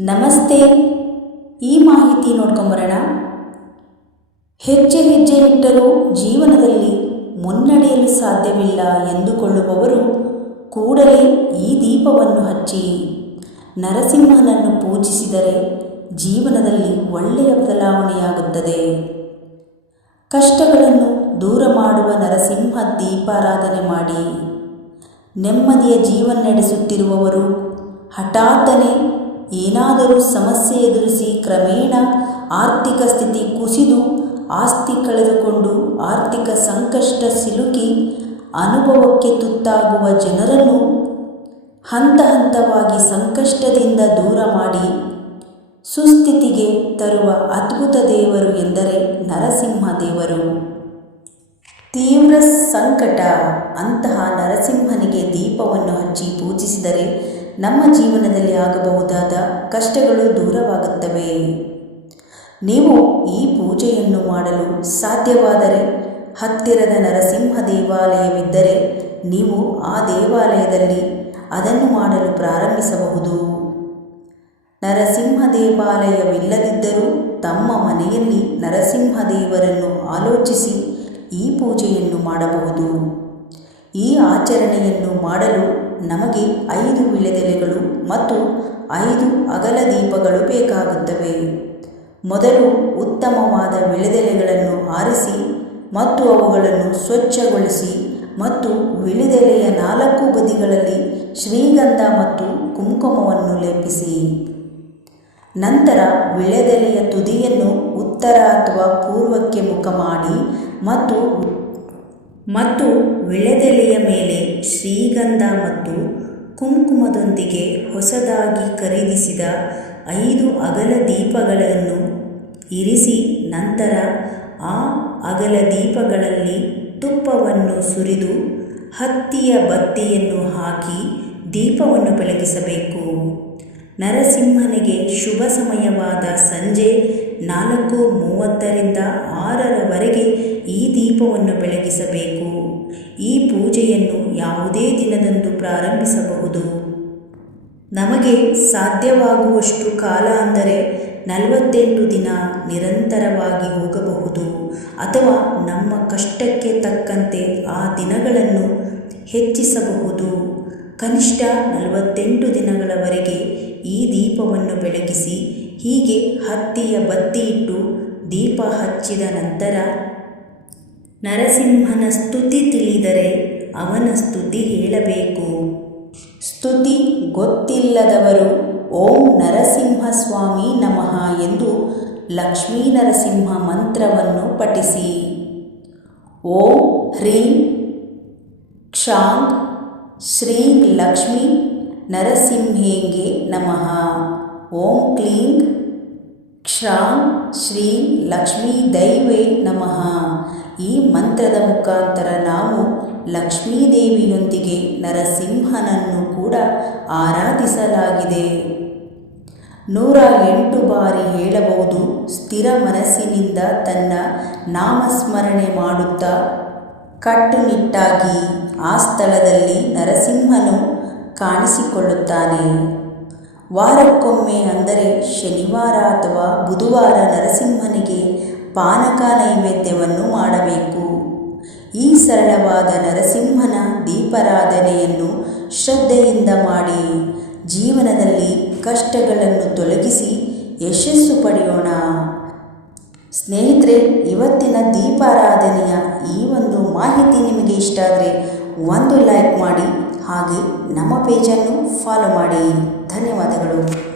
ನಮಸ್ತೆ. ಈ ಮಾಹಿತಿ ನೋಡ್ಕೊಂಬರೋಣ. ಹೆಜ್ಜೆ ಹೆಜ್ಜೆ ಇಟ್ಟರೂ ಜೀವನದಲ್ಲಿ ಮುನ್ನಡೆಯಲು ಸಾಧ್ಯವಿಲ್ಲ ಎಂದುಕೊಳ್ಳುವವರು ಕೂಡಲೇ ಈ ದೀಪವನ್ನು ಹಚ್ಚಿ, ನರಸಿಂಹನನ್ನು ಪೂಜಿಸಿದರೆ ಜೀವನದಲ್ಲಿ ಒಳ್ಳೆಯ ಬದಲಾವಣೆಯಾಗುತ್ತದೆ. ಕಷ್ಟಗಳನ್ನು ದೂರ ಮಾಡುವ ನರಸಿಂಹ ದೀಪಾರಾಧನೆ ಮಾಡಿ, ನೆಮ್ಮದಿಯ ಜೀವನ ನಡೆಸುತ್ತಿರುವವರು ಹಠಾತ್ತನೆ ಏನಾದರೂ ಸಮಸ್ಯೆ ಎದುರಿಸಿ ಕ್ರಮೇಣ ಆರ್ಥಿಕ ಸ್ಥಿತಿ ಕುಸಿದು ಆಸ್ತಿ ಕಳೆದುಕೊಂಡು ಆರ್ಥಿಕ ಸಂಕಷ್ಟ ಸಿಲುಕಿ ಅನುಭವಕ್ಕೆ ತುತ್ತಾಗುವ ಜನರನ್ನು ಹಂತ ಹಂತವಾಗಿ ಸಂಕಷ್ಟದಿಂದ ದೂರ ಮಾಡಿ ಸುಸ್ಥಿತಿಗೆ ತರುವ ಅದ್ಭುತ ದೇವರು ಎಂದರೆ ನರಸಿಂಹ ದೇವರು. ತೀವ್ರ ಸಂಕಟ. ಅಂತಹ ನರಸಿಂಹನಿಗೆ ದೀಪವನ್ನು ಹಚ್ಚಿ ಪೂಜಿಸಿದರೆ ನಮ್ಮ ಜೀವನದಲ್ಲಿ ಆಗಬಹುದಾದ ಕಷ್ಟಗಳು ದೂರವಾಗುತ್ತವೆ. ನೀವು ಈ ಪೂಜೆಯನ್ನು ಮಾಡಲು ಸಾಧ್ಯವಾದರೆ ಹತ್ತಿರದ ನರಸಿಂಹ ದೇವಾಲಯವಿದ್ದರೆ ನೀವು ಆ ದೇವಾಲಯದಲ್ಲಿ ಅದನ್ನು ಮಾಡಲು ಪ್ರಾರಂಭಿಸಬಹುದು. ನರಸಿಂಹ ದೇವಾಲಯವಿಲ್ಲದಿದ್ದರೂ ತಮ್ಮ ಮನೆಯಲ್ಲಿ ನರಸಿಂಹ ದೇವರನ್ನು ಆಲೋಚಿಸಿ ಈ ಪೂಜೆಯನ್ನು ಮಾಡಬಹುದು. ಈ ಆಚರಣೆಯನ್ನು ಮಾಡಲು ನಮಗೆ ಐದು ವಿಳೆದೆಲೆಗಳು ಮತ್ತು ಐದು ಅಗಲ ದೀಪಗಳು ಬೇಕಾಗುತ್ತವೆ. ಮೊದಲು ಉತ್ತಮವಾದ ವಿಳೆದೆಲೆಗಳನ್ನು ಆರಿಸಿ ಮತ್ತು ಅವುಗಳನ್ನು ಸ್ವಚ್ಛಗೊಳಿಸಿ ಮತ್ತು ವಿಳೆದೆಲೆಯ ನಾಲ್ಕು ಬದಿಗಳಲ್ಲಿ ಶ್ರೀಗಂಧ ಮತ್ತು ಕುಂಕುಮವನ್ನು ಲೇಪಿಸಿ. ನಂತರ ವಿಳೆದೆಲೆಯ ತುದಿಯನ್ನು ಉತ್ತರ ಅಥವಾ ಪೂರ್ವಕ್ಕೆ ಮುಖ ಮಾಡಿ ಮತ್ತು ಮತ್ತು ವಿಳೆದೆಲೆಯ ಮೇಲೆ ಶ್ರೀಗಂಧ ಮತ್ತು ಕುಂಕುಮದೊಂದಿಗೆ ಹೊಸದಾಗಿ ಖರೀದಿಸಿದ ಐದು ಅಗಲ ದೀಪಗಳನ್ನು ಇರಿಸಿ ನಂತರ ಆ ಅಗಲ ದೀಪಗಳಲ್ಲಿ ತುಪ್ಪವನ್ನು ಸುರಿದು ಹತ್ತಿಯ ಬತ್ತಿಯನ್ನು ಹಾಕಿ ದೀಪವನ್ನು ಬೆಳಗಿಸಬೇಕು. ನರಸಿಂಹನಿಗೆ ಶುಭ ಸಮಯವಾದ ಸಂಜೆ ನಾಲ್ಕು ಮೂವತ್ತರಿಂದ ಆರರವರೆಗೆ ಈ ದೀಪವನ್ನು ಬೆಳಗಿಸಬೇಕು. ಈ ಪೂಜೆಯನ್ನು ಯಾವುದೇ ದಿನದಂದು ಪ್ರಾರಂಭಿಸಬಹುದು. ನಮಗೆ ಸಾಧ್ಯವಾಗುವಷ್ಟು ಕಾಲ ಅಂದರೆ ನಲವತ್ತೆಂಟು ದಿನ ನಿರಂತರವಾಗಿ ಹೋಗಬಹುದು. ಅಥವಾ ನಮ್ಮ ಕಷ್ಟಕ್ಕೆ ತಕ್ಕಂತೆ ಆ ದಿನಗಳನ್ನು ಹೆಚ್ಚಿಸಬಹುದು. ಕನಿಷ್ಠ ನಲವತ್ತೆಂಟು ದಿನಗಳವರೆಗೆ ಈ ದೀಪವನ್ನು ಬೆಳಗಿಸಿ ಹೀಗೆ ಹತ್ತಿಯ ಬತ್ತಿ ಇಟ್ಟು ದೀಪ ಹಚ್ಚಿದ ನಂತರ ನರಸಿಂಹನ ಸ್ತುತಿ ತಿಳಿದರೆ ಅವನ ಸ್ತುತಿ ಹೇಳಬೇಕು. ಸ್ತುತಿ ಗೊತ್ತಿಲ್ಲದವರು ಓಂ ನರಸಿಂಹ ಸ್ವಾಮಿ ನಮಃ ಎಂದು ಲಕ್ಷ್ಮೀ ನರಸಿಂಹ ಮಂತ್ರವನ್ನು ಪಠಿಸಿ. ಓಂ ಹ್ರೀಂ ಕ್ಷಾಂಗ್ ಶ್ರೀ ಲಕ್ಷ್ಮೀ ನರಸಿಂಹೇಂಗೆ ನಮಃ. ಓಂ ಕ್ಲೀಂ ಕ್ಷಾಂ ಶ್ರೀ ಲಕ್ಷ್ಮೀ ದೈವೇ ನಮಃ. ಈ ಮಂತ್ರದ ಮುಖಾಂತರ ನಾವು ಲಕ್ಷ್ಮೀದೇವಿಯೊಂದಿಗೆ ನರಸಿಂಹನನ್ನು ಕೂಡ ಆರಾಧಿಸಲಾಗಿದೆ. ನೂರ ಎಂಟು ಬಾರಿ ಹೇಳಬಹುದು, ಸ್ಥಿರ ಮನಸ್ಸಿನಿಂದ ತನ್ನ ನಾಮಸ್ಮರಣೆ ಮಾಡುತ್ತಾ ಕಟ್ಟುನಿಟ್ಟಾಗಿ ಆ ಸ್ಥಳದಲ್ಲಿ ನರಸಿಂಹನು ಕಾಣಿಸಿಕೊಳ್ಳುತ್ತಾನೆ. ವಾರಕ್ಕೊಮ್ಮೆ ಅಂದರೆ ಶನಿವಾರ ಅಥವಾ ಬುಧವಾರ ನರಸಿಂಹನಿಗೆ ಪಾನಕ ನೈವೇದ್ಯವನ್ನು ಮಾಡಬೇಕು. ಈ ಸರಳವಾದ ನರಸಿಂಹನ ದೀಪಾರಾಧನೆಯನ್ನು ಶ್ರದ್ಧೆಯಿಂದ ಮಾಡಿ ಜೀವನದಲ್ಲಿ ಕಷ್ಟಗಳನ್ನು ತೊಲಗಿಸಿ ಯಶಸ್ಸು ಪಡೆಯೋಣ. ಸ್ನೇಹಿತರೆ, ಇವತ್ತಿನ ದೀಪಾರಾಧನೆಯ ಈ ಒಂದು ಮಾಹಿತಿ ನಿಮಗೆ ಇಷ್ಟ ಆದರೆ ಒಂದು ಲೈಕ್ ಮಾಡಿ ಹಾಗೆ ನಮ್ಮ ಪೇಜನ್ನು ಫಾಲೋ ಮಾಡಿ. ಧನ್ಯವಾದಗಳು.